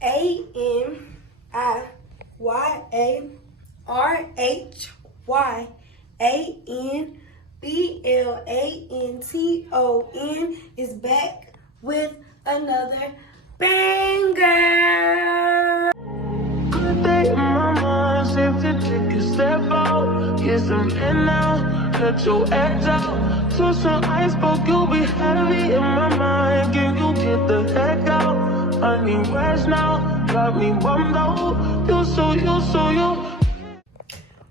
AnyRHYANBLANTON is back with another banger. Good day in my mind, safe to take a step out. Get some air now, let your edge out. To some iceberg, you'll be heavy in my mind. Can you get the heck out? I need rest now, got me bummed out. You.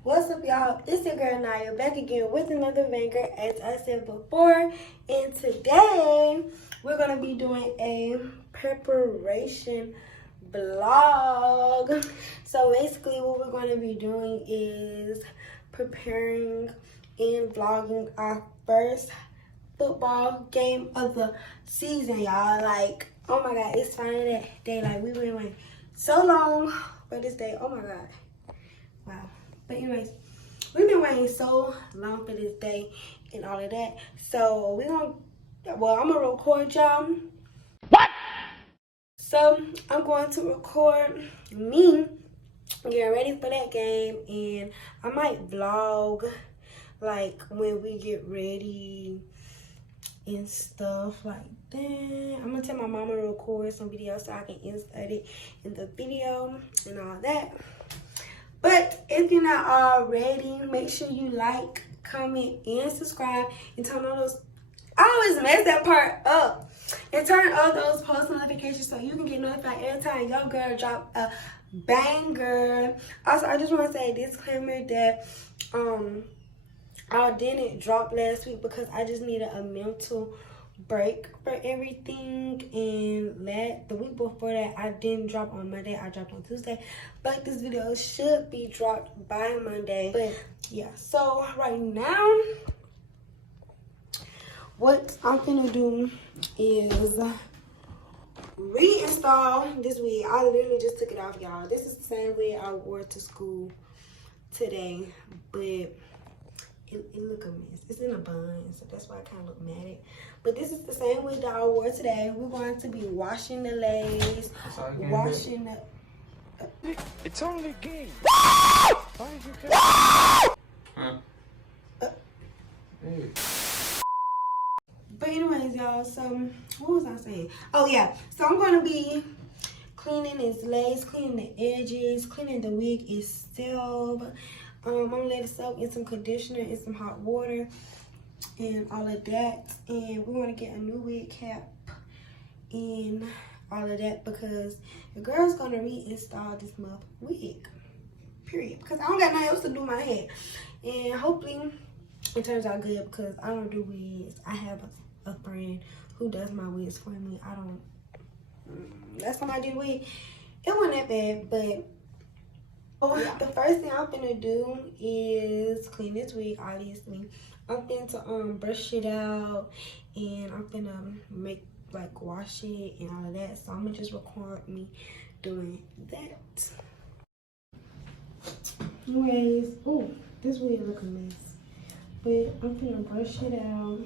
What's up, y'all? It's your girl Naya back again with another banger, as I said before. And today we're gonna be doing a preparation vlog. So basically what we're going to be doing is preparing and vlogging our first football game of the season, y'all. Like, oh my god, it's finally that day. Like, we've been waiting so long for this day. Oh my god, wow. But anyways, we've been waiting so long for this day and all of that. So I'm gonna record y'all. What? So I'm going to record me getting ready for that game, and I might vlog like when we get ready and stuff like that. I'm gonna tell my mama to record some videos so I can insert it in the video and all that. But if you're not already, make sure you like, comment, and subscribe, and turn on those. I always mess that part up. And turn on those post notifications so you can get notified every time your girl drop a banger. Also, I just want to say a disclaimer that I didn't drop last week because I just needed a mental break for everything, and the week before that I didn't drop on Monday, I dropped on Tuesday, but this video should be dropped by Monday. But yeah, so right now what I'm gonna do is reinstall this wig. I literally just took it off, y'all. This is the same wig I wore to school today, but it look a mess. It's in a bun, so that's why I kind of look mad. But this is the same wig that I wore today. We're going to be washing the lace, washing the... It's only a game. Why did you hey. But anyways, y'all, so what was I saying? Oh yeah, so I'm gonna be cleaning this lace, cleaning the edges, cleaning the wig itself. I'm gonna let it soak in some conditioner and some hot water and all of that. And we want to get a new wig cap and all of that because the girl's gonna reinstall this month wig, period, because I don't got nothing else to do my hair. And hopefully it turns out good because I don't do wigs. I have a friend who does my wigs for me. I don't, last time I did wig, it wasn't that bad. But the first thing I'm finna do is clean this wig, obviously. I'm finna brush it out, and I'm finna wash it and all of that. So I'm gonna just record me doing that. Anyways, ooh, this wig look a mess. But I'm gonna brush it out.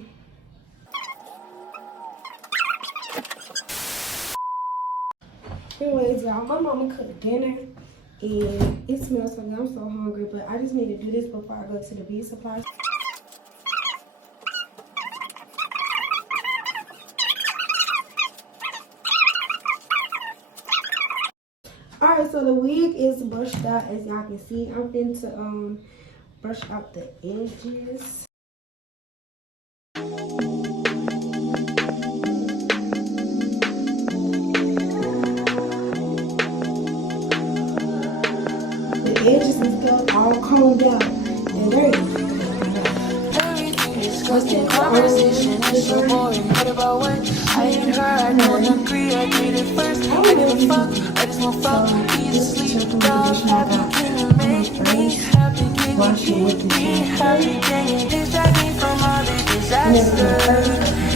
Anyways, y'all, my mama cooked dinner and it smells so good. I'm so hungry, but I just need to do this before I go to the beauty supply. Alright, so the wig is brushed out, as y'all can see. I'm going to brush out the edges. The edges and stuff all combed out. And there you go. Everything disgusting, conversation is so boring. What about what? I ain't her, I don't agree, I did it first. I give a fuck, I just want fuck. Eat and sleep, dog, happy, can you make me happy? Can you keep me happy? Can you distract me from all the disaster?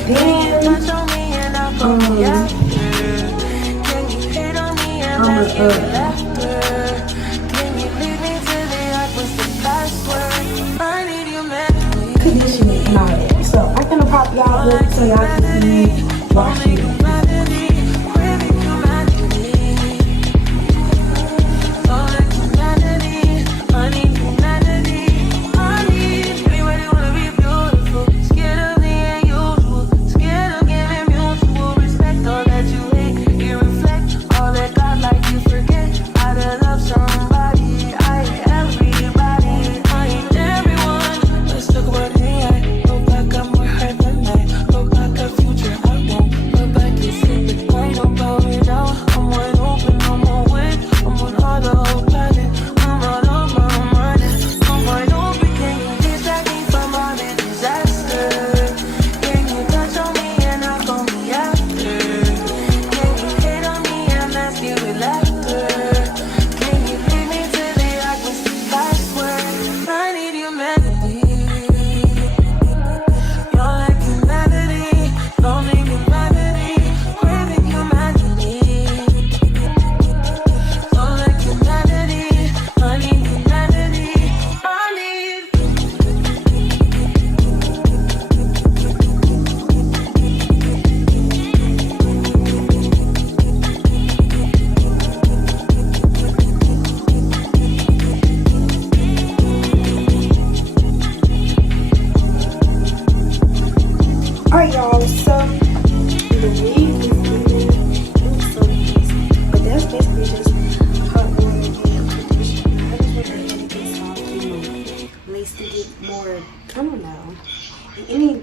Can you touch on me and I'll come after? Can you hate on me and let's get laughter? Can you leave me till the act was the password? I need you, man. Conditioning and all that. So I'm gonna pop y'all up so y'all can see me washing it.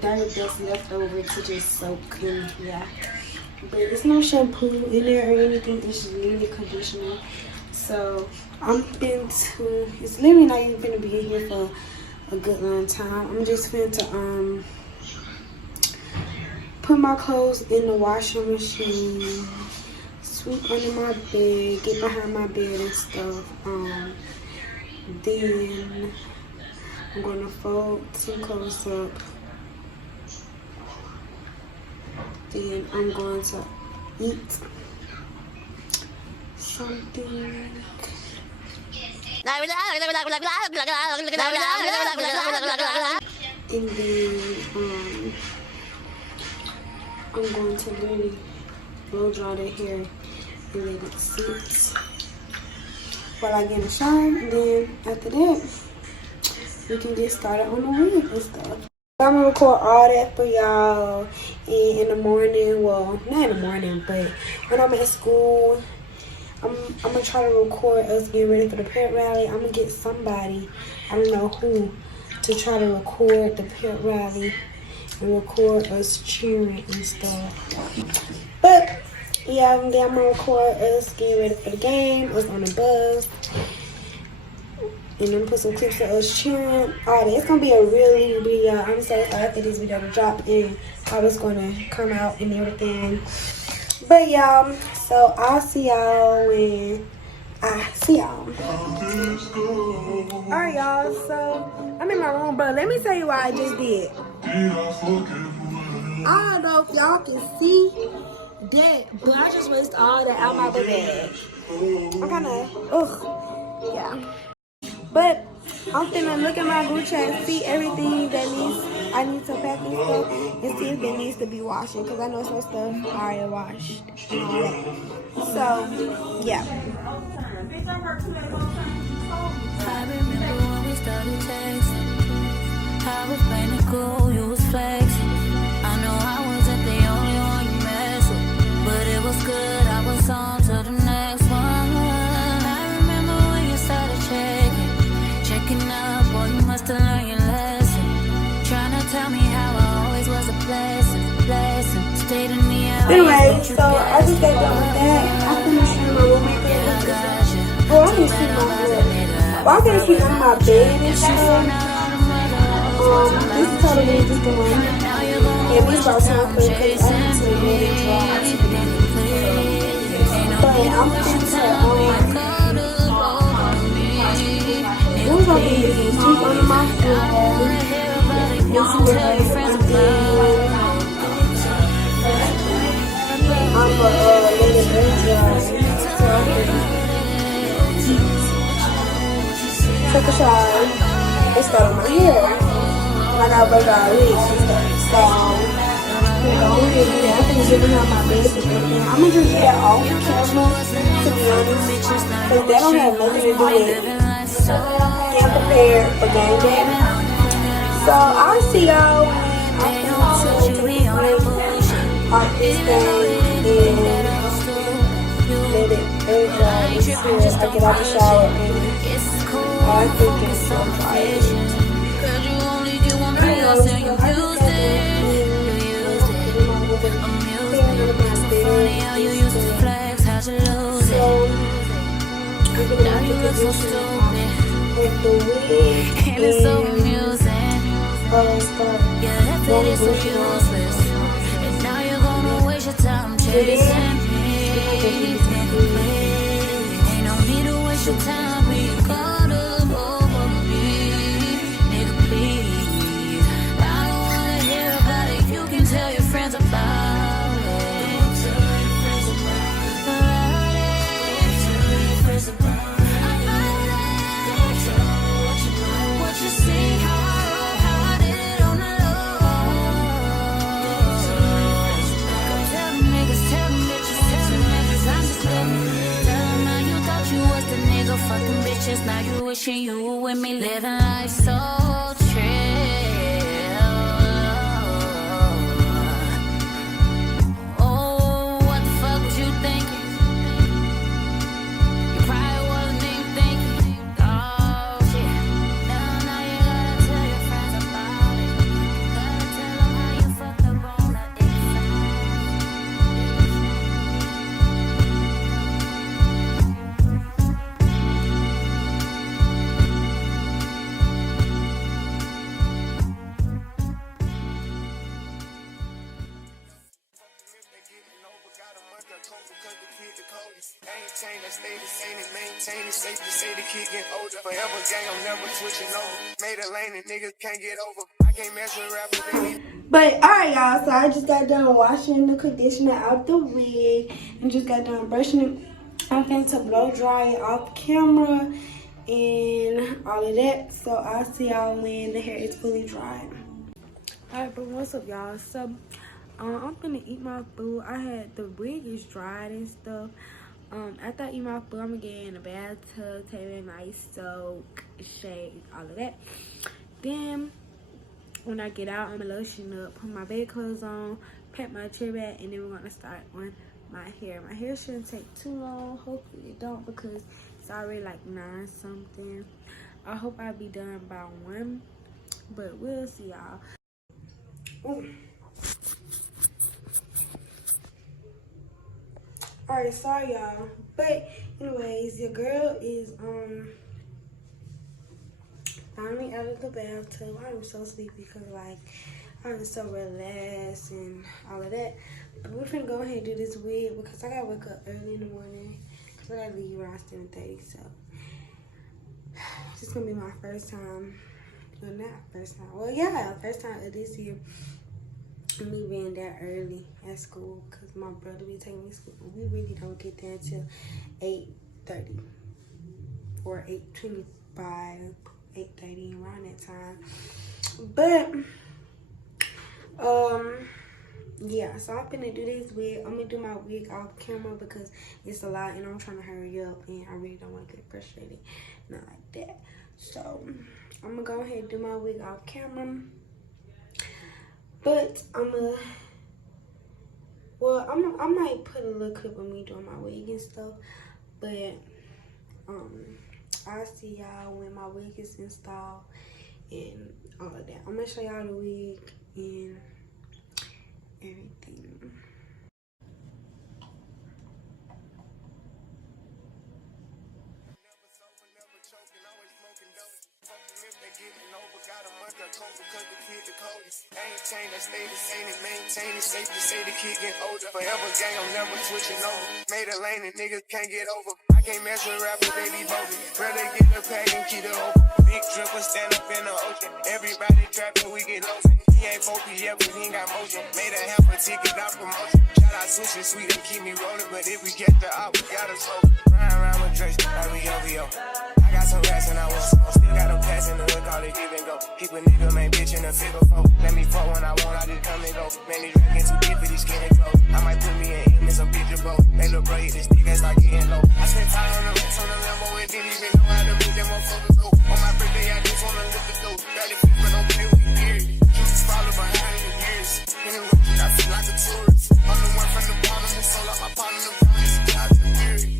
dirt that's left over to just soak in. Yeah. But there's no shampoo in there or anything. It's just literally conditioner. So it's literally not even gonna be in here for a good long time. I'm just going to put my clothes in the washing machine, sweep under my bed, get behind my bed and stuff. Then I'm gonna fold some clothes up. Then I'm going to eat something. And then I'm going to literally blow dry the hair and let it sit while I get in the shower. And then after that, we can get started on the wig and stuff. I'm gonna record all that for y'all in the morning. Well, not in the morning, but when I'm at school, I'm gonna try to record us getting ready for the pep rally. I'm gonna get somebody, I don't know who, to try to record the pep rally and record us cheering and stuff. But yeah, then I'm gonna record us getting ready for the game, us on the bus, and then put some clips of us cheering. All that. It's gonna be a really video. I'm so excited for this video to drop and how it's gonna come out and everything. But y'all, so I'll see y'all when I see y'all. Alright y'all, so I'm in my room, but let me tell you what I just did. I don't know if y'all can see that, but I just rinsed all that out my bag. I'm kinda, yeah. But I'm finna look at my group chat and see everything that I need to pack and stuff, and see if it needs to be washing, because I know some stuff I already washed and all that. So, yeah. I remember when we started texting. I was playing it cool, you was flexing. I know I wasn't the only one you messed with, but it was good, I was on to the next one. I remember when you started checking up, boy, you must have learned your lesson. Trying to tell me how I always was a blessing. Stayed in me out. Anyway, so I just got done with that. I finished my roommate. Oh, I didn't see my room. Well, I didn't see on my bed and stuff. This is totally just the room. Yeah, we about time for it because I need to let it dry. But I'm going to who's gonna be sleep under my floor? I'm gonna let it dry so I can take a shower and start on my hair. I gotta brush all wigs and stuff. So I'm gonna get behind my bed and everything. I'm gonna just get off camera, to be honest, because that don't have nothing to do with getting prepared for game day. So I'll see y'all when I finish off this thing and let it air dry until I get out the shower and I think it's so dry. And it's so amusing. Yeah, that fit is so useless. And now you're gonna waste your time chasing me. Ain't no need to waste your time being caught up over me. Nigga, please. I don't wanna hear about it. You can tell your friends about it. Fucking bitches, now you wishing you were with me, living life so chill. Oh, what the fuck was you thinking? You probably wasn't even thinking. Oh shit. Now you gotta tell your friends about it. Gotta tell them maintain it, stay the same and maintain it. Safe to say the kid get older. Forever gang, I'm never switching over. Made a lane and niggas can't get over. I can't mess with rappers, they need. But alright, y'all, so I just got done washing the conditioner out the wig and just got done brushing it. I'm going to blow dry it off camera and all of that. So I'll see y'all when the hair is fully dried. Alright, but what's up, y'all? So I'm gonna eat my food. The wig is dried and stuff. After I eat my food, I'm gonna get in the bathtub, take a nice soak, shave, all of that. Then when I get out, I'm gonna lotion up, put my bed clothes on, pack my chair back, and then we're gonna start on my hair. My hair shouldn't take too long. Hopefully it don't, because it's already like 9 something. I hope I'll be done by 1, but we'll see, y'all. Alright, sorry y'all. But anyways, your girl is finally out of the bathtub. I'm so sleepy because like I'm so relaxed and all of that. But we're gonna go ahead and do this wig because I gotta wake up early in the morning because I gotta leave around 7:30. So this is gonna be my first time. Well, not first time. Well, yeah, first time of this year. Me being that early at school because my brother be taking me to school. We really don't get there until 8:30 or 8:25, 8:30, around that time. But yeah, so I'm gonna do this wig. I'm gonna do my wig off camera because it's a lot and I'm trying to hurry up and I really don't want to get frustrated, not like that. So I'm gonna go ahead and do my wig off camera. But I might put a little clip of me doing my wig and stuff. But I'll see y'all when my wig is installed and all of that. I'm gonna show y'all the wig and everything. Ain't changed, I stay the same and maintain it. Safe to say the kid get older. Forever gang, I'm never switching over. Made a lane and niggas can't get over. I can't mess with rappers, they be bogus. Rather get the pack and keep it open. Big dripper stand up in the ocean. Everybody trapping, we get lost. He ain't focused yet, but he ain't got motion. Made a half a ticket, not promotion. Shout out sushi, sweet and keep me rolling. But if we get the out, we gotta slow. Ride around with Drake, like we OVO. I got some rats and I want some. Still got them pass in the hood, call it give and go. Keep a nigga, man, bitch in a figure four. Let me fuck when I want, I just come and go. Man, these rapping too deep for these skinny clothes. I might put me in him in some picture, bro. They look bro, hit this dick and start getting low. I spent time on the rats on the Lambo and didn't even know how to beat them motherfuckers go. On my birthday, I just wanna lift the dough. Barely fit, but don't play with me, period. Just follow behind in the years. In the road, I feel like a tourist. I'm the one from the bottom who sold out my partner, the promise. God, the period.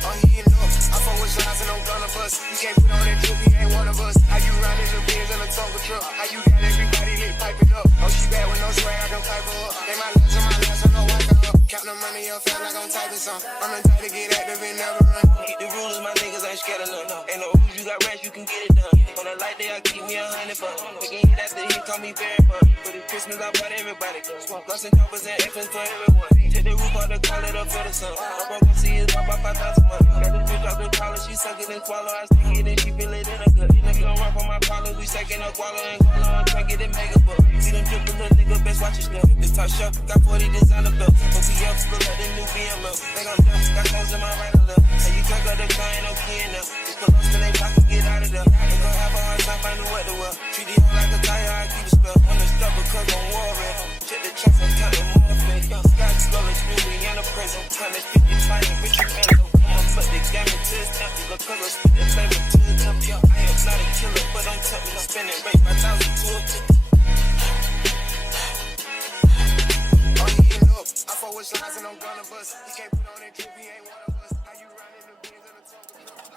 Oh, he ain't up. I fuck with shots and I'm gonna bust. You can't put on that drip, he ain't one of us. How you riding the Benz in a Tonka truck? How you got everybody lit piping up? Oh, she bad with no swag, I can pipe her up. They my last and my last, I know I can up. Count the money up, feel like I'm typing some. I'm the type to get active and never run. Keep the rules, my niggas ain't scared of none. Ain't no rules, you got rats, you can get it done. On a light day, I keep me 100 bucks. We can hit after he call me very fun. But it's Christmas, I bought everybody. Lost and coppers and infants for everyone. Take the roof out the call it up for the sun. I'm gonna see his pop out 5,000 money. Got this bitch off the collar, she suck it and swallow. I stick it and she feel it in her gut. Nigga don't run for my collar, we stacking up wallow and gualo and try get it mega buck. See them triple little nigga, best watch your step. This top shelf, got 40 designer belt. OPF, look like the new BMW. They gon' dump, got clothes in my right or left. And you can't go the car, ain't no key in there. Just put lost in they pocket, get out of there. They gon' have a hard time finding what to wear. Treat the hoe like a tire, I keep a spell. On the stuff because I'm warring. Check the tracks, I'm counting more fake. Sky scrolling, really in the prison. Time is 50, flying, Richard Mello. But the game to his temp, look color, spit the flavor to the temp. Yo, I am not a killer, but I'm tempting. I'm spending rate 5,000 to a 50. Oh, he ain't up. I fuck with slides and I'm gonna bust. He can't put on that drip, he ain't one of us. How you riding the Benz in a Tonka truck?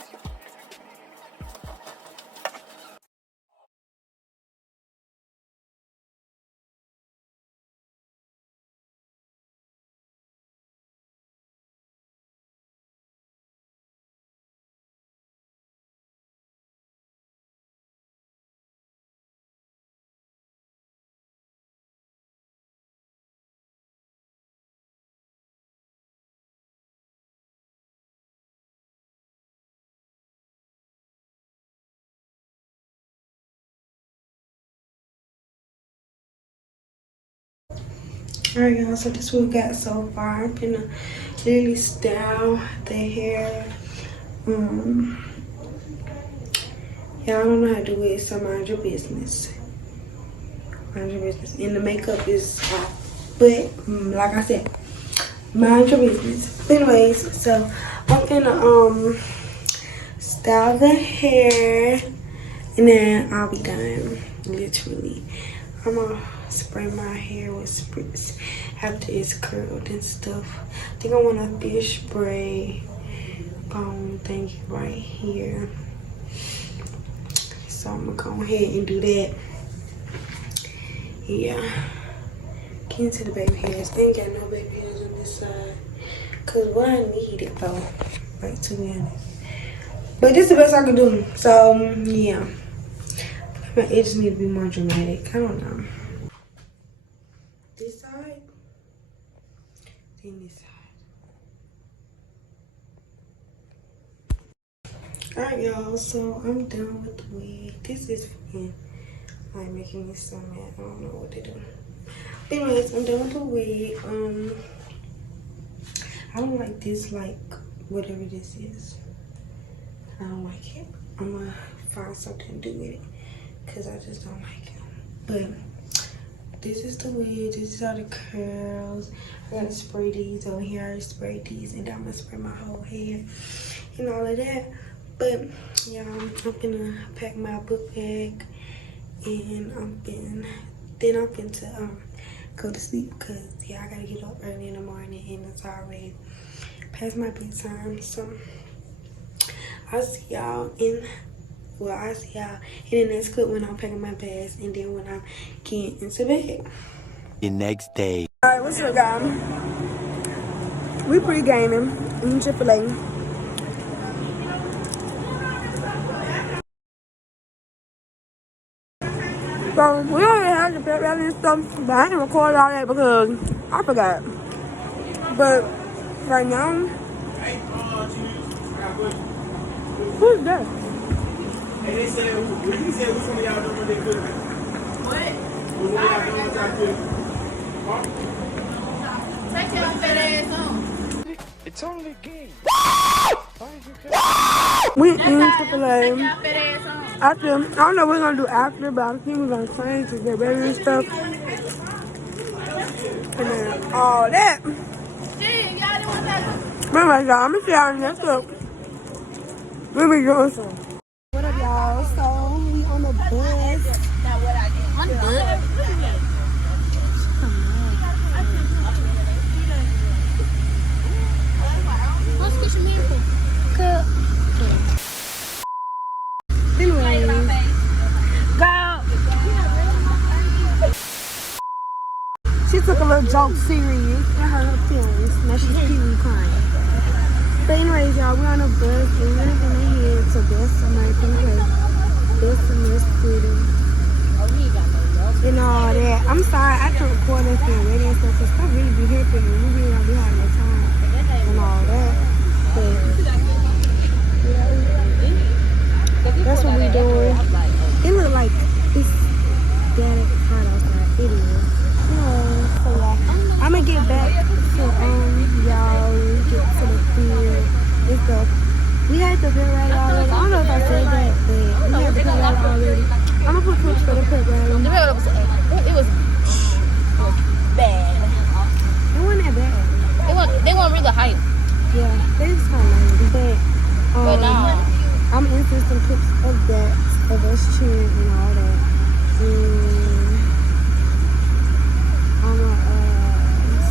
Alright, y'all. So this is what we got so far. I'm gonna literally style the hair. Y'all don't know how to do it, so mind your business. Mind your business. And the makeup is hot. But, like I said, mind your business. Anyways, so I'm gonna style the hair. And then I'll be done. Literally. I'm gonna spray my hair with spritz after it's curled and stuff. I think I want a fish spray thing right here. So I'm gonna go ahead and do that. Yeah. Get into the baby hairs. I ain't got no baby hairs on this side. Cause what I need it though. Like, to be honest. But this is the best I can do. So yeah. My edges need to be more dramatic. I don't know. This side. Then this side. Alright, y'all. So I'm done with the wig. This is like making me so mad. I don't know what to do. Anyways, I'm done with the wig. I don't like this, like whatever this is. I don't like it. I'm gonna find something to do with it. Cause I just don't like it. But this is the wig. This is all the curls. I gotta spray these over here. I already sprayed these, and I'm gonna spray my whole head and all of that. But yeah, I'm gonna pack my book bag, and I'm finna go to sleep. Cause yeah, I gotta get up early in the morning, and it's already past my bedtime. So I'll see y'all in. Well, I'll see y'all in the next clip when I'm packing my bags and then when I'm getting into bed. The next day. Alright, what's up, guys? We pre-gaming in Chick-fil-A. So, we already had the peprally and stuff, but I didn't record all that because I forgot. But, right now, who's that? And they said, he said, which one of y'all know what they could? What? Which one of y'all know what y'all could? Take your fat ass on. It's only a game. We in Chick-fil-A. Take your fat ass on. After, I don't know what we're gonna do after, but I think we're gonna change to get ready and stuff. And then all that. Gee, y'all didn't want that. Remember, y'all, I'm gonna see y'all in the next clip. We'll be doing some. What up, y'all? So, we on the bus. Not what I did. I'm good. What's this mean for? Anyways, go. She took a little joke serious. I hurt her feelings. Now she's cute crying. But anyways, y'all, we're on a bus and we're gonna head to Best American Place. Best Mississippi. And all that. I'm sorry, I can't record this and ready and stuff because I really be here for you. We really don't be having no time and all that. But that's what we doing. It look like it's bad hot outside. It is. So yeah, I'm gonna get back to y'all, get to the field and stuff. We had the peprally already. I don't know if I said that, but we had the peprally already. I'm gonna put clips for the peprally. It was bad. It wasn't that bad. They weren't really hype. Yeah, they just kind of lame. But no. I'm into some clips of that, of us cheering and all that. I'm gonna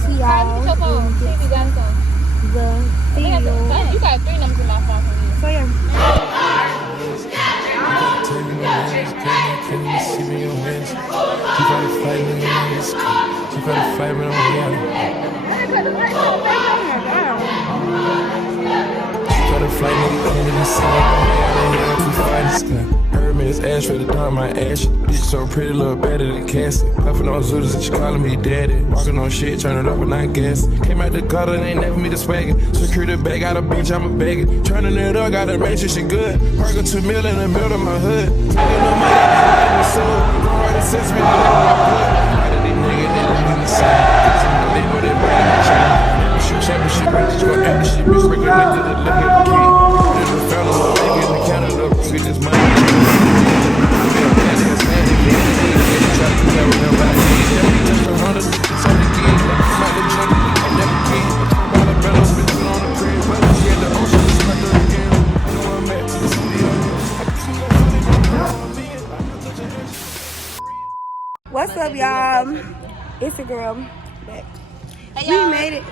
see y'all when we get to the field. You got 3 numbers in my phone from you. So yeah. Hermes ash for the dawn, my ash. Bitch so pretty, look better than Cassie. Puffin' on Zooters and she calling me daddy. Walking on shit, turn it up and not gas. Came out the gutter and ain't never me the swaggin'. Secure the bag, got a bitch, I'm a begging. Turning it up, gotta make sure she good. Park a 2 mil in the middle of my hood. Taking no money, I'm soul. Don't write a sense, me, but I'm not good. Out of these niggas, they look in the side. Just gon' empty shit, bitch, breaking into the look at the kid. There's a fountain, but making the Canada, we just money. Try to tell him about it. Just a hundred, it's on the kid. Smack the jump, I'm never kid. About a bellows, bitch, on the crib. But she had the ocean, it's like her again. You know I'm at, it's in the I can see that. What's up, y'all? It's your girl. Back. We made it.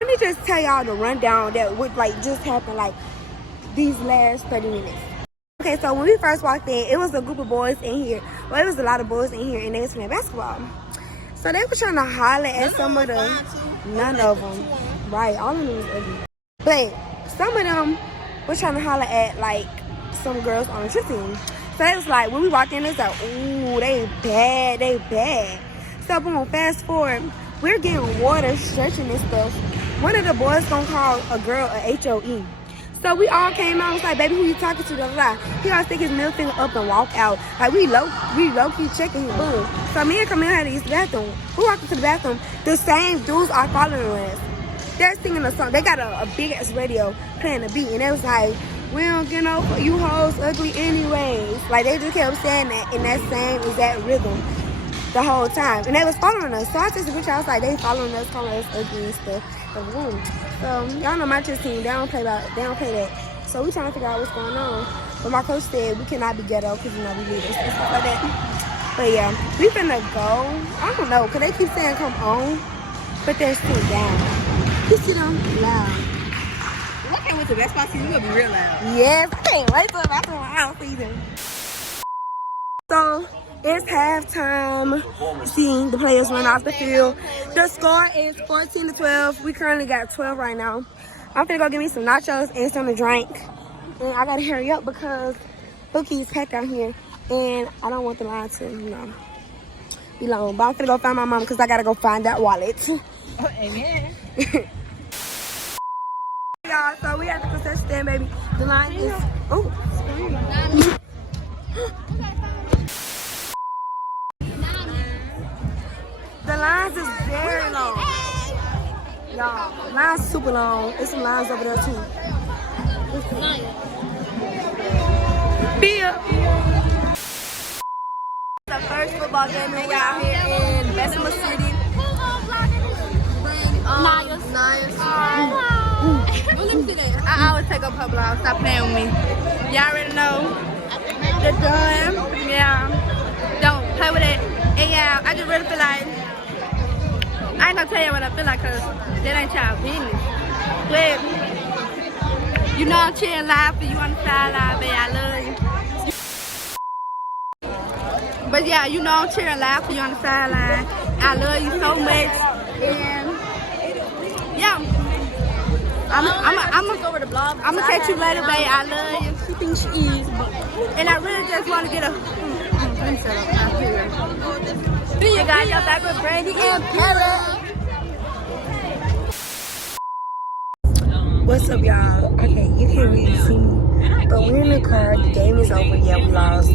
Let me just tell y'all the rundown that would just happened these last 30 minutes. Okay, so when we first walked in, it was a group of boys in here. Well, it was a lot of boys in here, and they was playing basketball. So they were trying to holler at some of the... None of them. Right, all of them was ugly. But some of them were trying to holler at, some girls on the trip team. So it was when we walked in, it was ooh, they bad. So boom, fast forward, we're getting water, stretching and stuff. One of the boys gonna call a girl a HOE. So we all came out and was like, baby, who you talking to? Blah, blah. He gonna stick his middle finger up and walk out. We low-key checking him. Boom. So me and Camille had to use the bathroom. We walked into the bathroom. The same dudes are following us. They're singing a song. They got a big-ass radio playing the beat. And they was like, we don't get no, you hoes ugly anyways. They just kept saying that in that same exact rhythm the whole time. And they was following us. So I took a picture. I was like, they following us, calling us ugly and stuff. So boom. So y'all know my church team, they don't play that. So we trying to figure out what's going on. But my coach said we cannot be ghetto because we leaders and stuff like that. But yeah, we finna go. I don't know, because they keep saying come on, but they're still down. You see them? Loud. Look at what's the best spot, you gonna be real loud. Yes, I can't wait till that's my house season. So it's halftime. Seeing the players run off the field. The score is 14-12. We currently got 12 right now. I'm finna go get me some nachos and something to drink. And I gotta hurry up because Bookie is packed out here. And I don't want the line to, be long. But I'm finna go find my mom because I gotta go find that wallet. Oh, amen. Y'all, so we at the concession stand, baby. The line is... Oh, the lines is very long. Y'all, lines super long. There's some lines over there too. Beer. The first football game we out here in Bessemer City. I always take up her blog. Stop playing with me. Y'all already know. The done. Yeah. Don't play with it. And yeah, I just really feel like I ain't gonna tell you what I feel like because that ain't y'all business. But I'm cheering live for you on the sideline, baby. I love you. But yeah, I'm cheering live for you on the sideline. I love you so much. And yeah, I'm gonna catch you later, baby. I love you. She thinks she is, and I really just want to get a. Let me set up here. You guys, y'all back with Brandy and Peprally. What's up, y'all? Okay, you can't really see me, but we're in the car. The game is over. Yeah, we lost.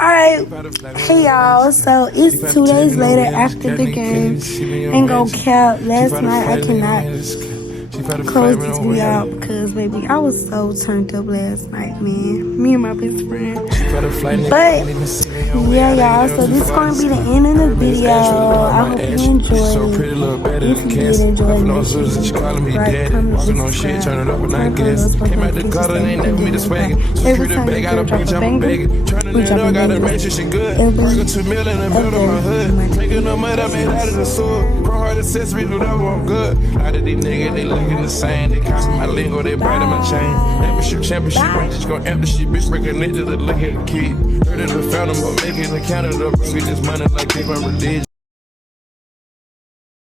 Alright, hey y'all, so it's 2 days later after the game. Ain't gon' cap, last night I cannot close this video out because baby, I was so turned up last night, man. Me and my best friend. But yeah, y'all, so this is gonna be the end of the video. I hope you enjoyed it. If you did enjoy it, make sure you like, comment, subscribe. Every time you drop a banger, we drop a banger. The same, they copy my lingo, they bite on my chain. Championship, I'm just gon' empty shit, bitch, breaking into the look at the kid. Heard of the fountain, but making the Canada, we just money like if I'm religious.